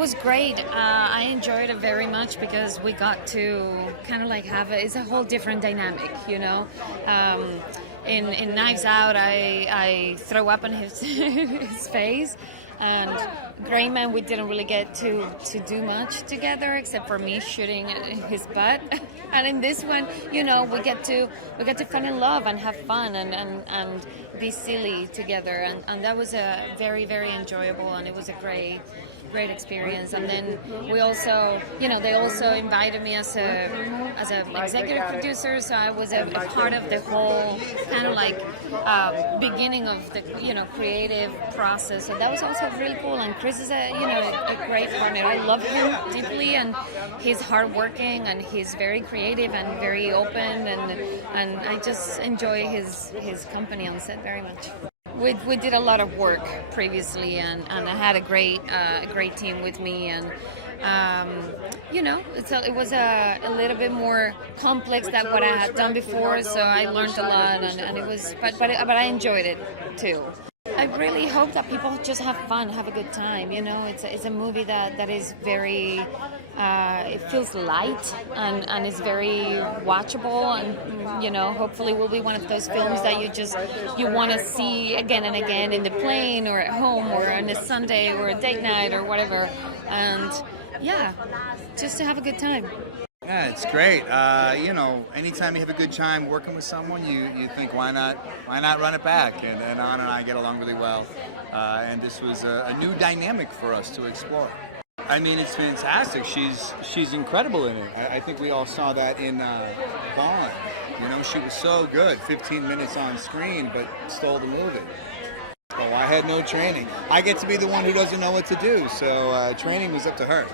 was great. I enjoyed it very much because we got to kind of like it's a whole different dynamic, you know. In Knives Out, I throw up in his his face, and Gray Man, we didn't really get to do much together except for me shooting his butt. And in this one, you know, we get to fall in love and have fun and be silly together, and that was a very, very enjoyable, and it was a great experience. And then we also, you know, they also invited me as an executive producer, so I was a part of the whole kind of like beginning of the, you know, creative process. So that was also really cool. And Chris is a great partner. I love him deeply, and he's hardworking, and he's very creative and very open, and I just enjoy his company on set very much. We did a lot of work previously, and I had a great team with me, and you know, it was a little bit more complex than what I had done before, so I learned a lot, and it was, but I enjoyed it too. I really hope that people just have fun, have a good time. You know, it's a movie that is very, it feels light and it's very watchable, and you know, hopefully will be one of those films that you want to see again and again in the plane or at home or on a Sunday or a date night or whatever, and yeah, just to have a good time. Yeah, it's great. You know, anytime you have a good time working with someone, you think, why not run it back? And Anna and I get along really well, and this was a new dynamic for us to explore. I mean, it's fantastic. She's incredible in it. I think we all saw that in Bond. You know, she was so good. 15 minutes on screen, but stole the movie. So I had no training. I get to be the one who doesn't know what to do, so training was up to her.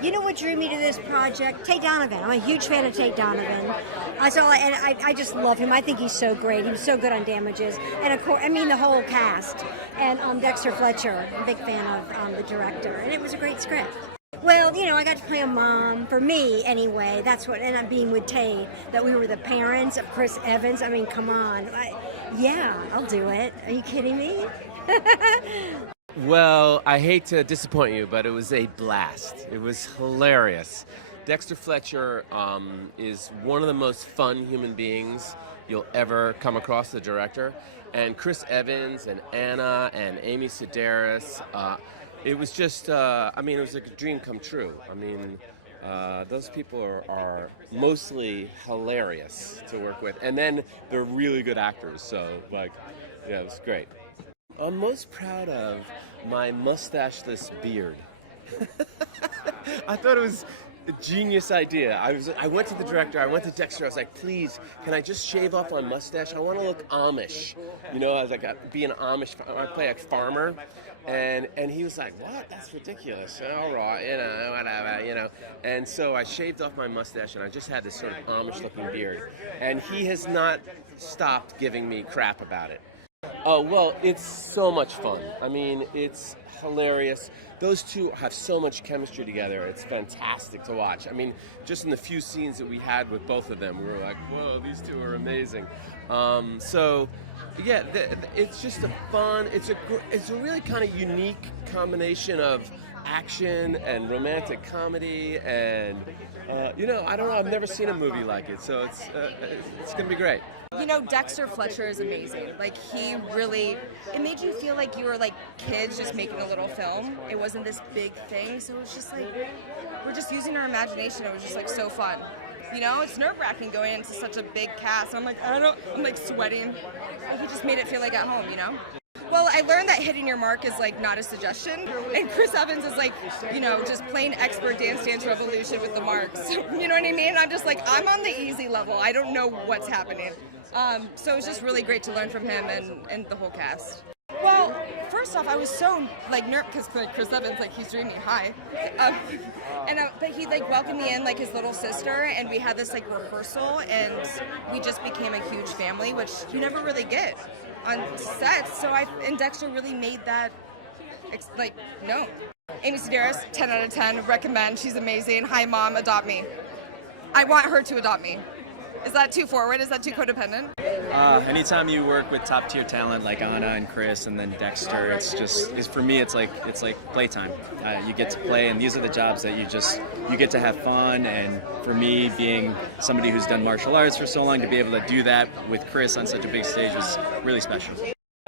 You know what drew me to this project? Tate Donovan. I'm a huge fan of Tate Donovan. I just love him. I think he's so great. He was so good on Damages. And of course, I mean the whole cast. And Dexter Fletcher, I'm a big fan of the director. And it was a great script. Well, you know, I got to play a mom. For me, anyway, that's what ended up being with Tate, that we were the parents of Chris Evans. I mean, come on. Yeah, I'll do it. Are you kidding me? Well, I hate to disappoint you, but it was a blast. It was hilarious. Dexter Fletcher is one of the most fun human beings you'll ever come across, the director. And Chris Evans and Anna and Amy Sedaris, it was just, I mean, it was like a dream come true. I mean, those people are mostly hilarious to work with. And then they're really good actors, so, like, yeah, it was great. I'm most proud of my mustacheless beard. I thought it was a genius idea. I went to the director, I went to Dexter, I was like, please, can I just shave off my mustache? I want to look Amish. You know, I was like, be an Amish, I play a farmer. And he was like, what? That's ridiculous. All right, you know, whatever, you know. And so I shaved off my mustache, and I just had this sort of Amish-looking beard. And he has not stopped giving me crap about it. Oh, well, it's so much fun. I mean, it's hilarious. Those two have so much chemistry together. It's fantastic to watch. I mean, just in the few scenes that we had with both of them, we were like, whoa, these two are amazing. So, yeah, it's just a fun, it's a really kind of unique combination of action and romantic comedy, and, you know, I don't know, I've never seen a movie like it, so it's going to be great. You know, Dexter Fletcher is amazing. Like, he really, it made you feel like you were like kids just making a little film. It wasn't this big thing, so it was just like, we're just using our imagination. It was just like so fun. You know, it's nerve-wracking going into such a big cast. I'm like, I'm like sweating. He just made it feel like at home, you know? Well, I learned that hitting your mark is like not a suggestion, and Chris Evans is like, you know, just plain expert Dance Revolution with the marks. You know what I mean? I'm just like, I'm on the easy level. I don't know what's happening. So it was just really great to learn from him and the whole cast. Well, first off, I was so like nervous because Chris Evans, like, he's doing me hi, but he like welcomed me in like his little sister, and we had this like rehearsal, and we just became a huge family, which you never really get on sets. So and Dexter really made that like known. Amy Sedaris, 10 out of 10, recommend. She's amazing. Hi, Mom, adopt me. I want her to adopt me. Is that too forward? Is that too codependent? Anytime you work with top tier talent like Anna and Chris and then Dexter, for me it's like playtime. You get to play, and these are the jobs that you get to have fun. And for me, being somebody who's done martial arts for so long, to be able to do that with Chris on such a big stage was really special.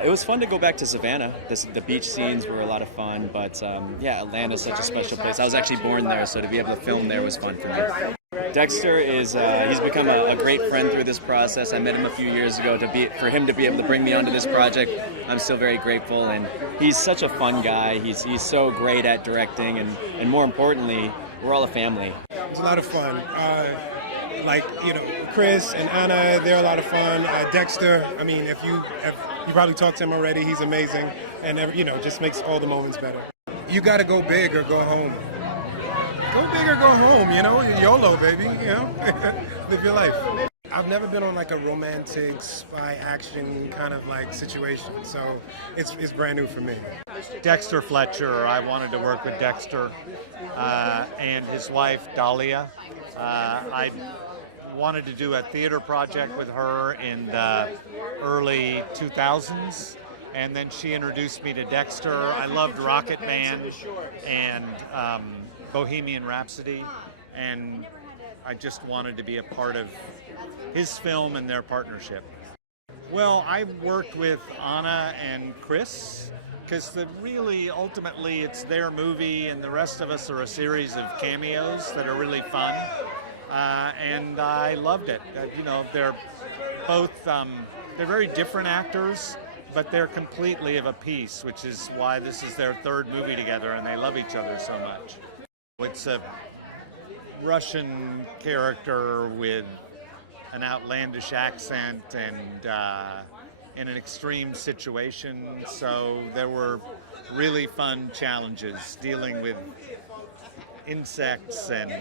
It was fun to go back to Savannah. The beach scenes were a lot of fun, but Atlanta's such a special place. I was actually born there, so to be able to film there was fun for me. Dexter he's become a great friend through this process. I met him a few years ago. For him to be able to bring me onto this project, I'm still very grateful. And he's such a fun guy. He's so great at directing, and more importantly, we're all a family. It's a lot of fun. Chris and Anna, they're a lot of fun. Dexter, I mean, if you probably talked to him already, he's amazing, and just makes all the moments better. You got to go big or go home. Go big or go home, YOLO, baby, live your life. I've never been on like a romantic spy action kind of like situation, so it's brand new for me. Dexter Fletcher, I wanted to work with Dexter and his wife Dahlia. I wanted to do a theater project with her in the early 2000s, and then she introduced me to Dexter. I loved Rocket Man and Bohemian Rhapsody, and I just wanted to be a part of his film and their partnership. Well, I worked with Anna and Chris because ultimately it's their movie, and the rest of us are a series of cameos that are really fun. And I loved it. They're both, they're very different actors, but they're completely of a piece, which is why this is their third movie together, and they love each other so much. It's a Russian character with an outlandish accent and in an extreme situation, so there were really fun challenges dealing with insects and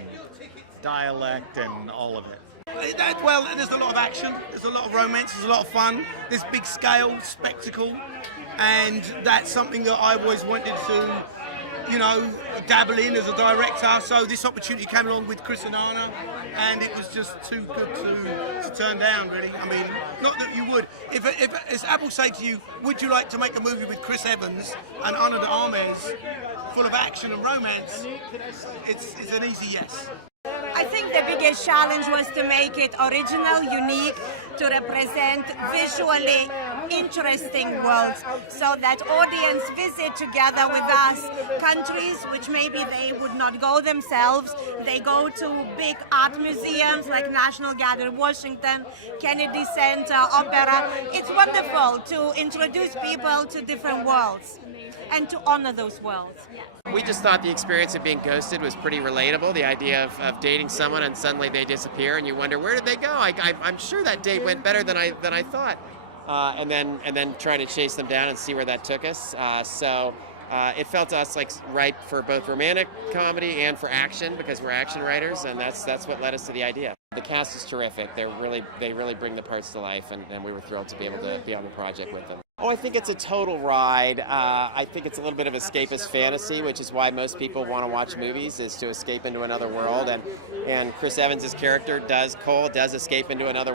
dialect and all of it. Well, there's a lot of action, there's a lot of romance, there's a lot of fun, there's big scale, spectacle, and that's something that I always wanted to, dabble in as a director. So this opportunity came along with Chris and Anna, and it was just too good to turn down, really. I mean, not that you would. If as Apple say to you, would you like to make a movie with Chris Evans and Ana de Armas, full of action and romance, it's an easy yes. I think the biggest challenge was to make it original, unique, to represent visually interesting worlds, so that audience visit together with us countries which maybe they would not go themselves. They go to big art museums like National Gallery of Washington, Kennedy Center, Opera. It's wonderful to introduce people to different worlds and to honor those worlds. We just thought the experience of being ghosted was pretty relatable. The idea of dating someone and suddenly they disappear and you wonder, where did they go? I'm sure that date went better than I thought. And then trying to chase them down and see where that took us. So it felt to us like ripe for both romantic comedy and for action, because we're action writers, and that's what led us to the idea. The cast is terrific. They really bring the parts to life, and we were thrilled to be able to be on the project with them. Oh, I think it's a total ride. I think it's a little bit of escapist fantasy, which is why most people want to watch movies, is to escape into another world. And Chris Evans' character Cole does escape into another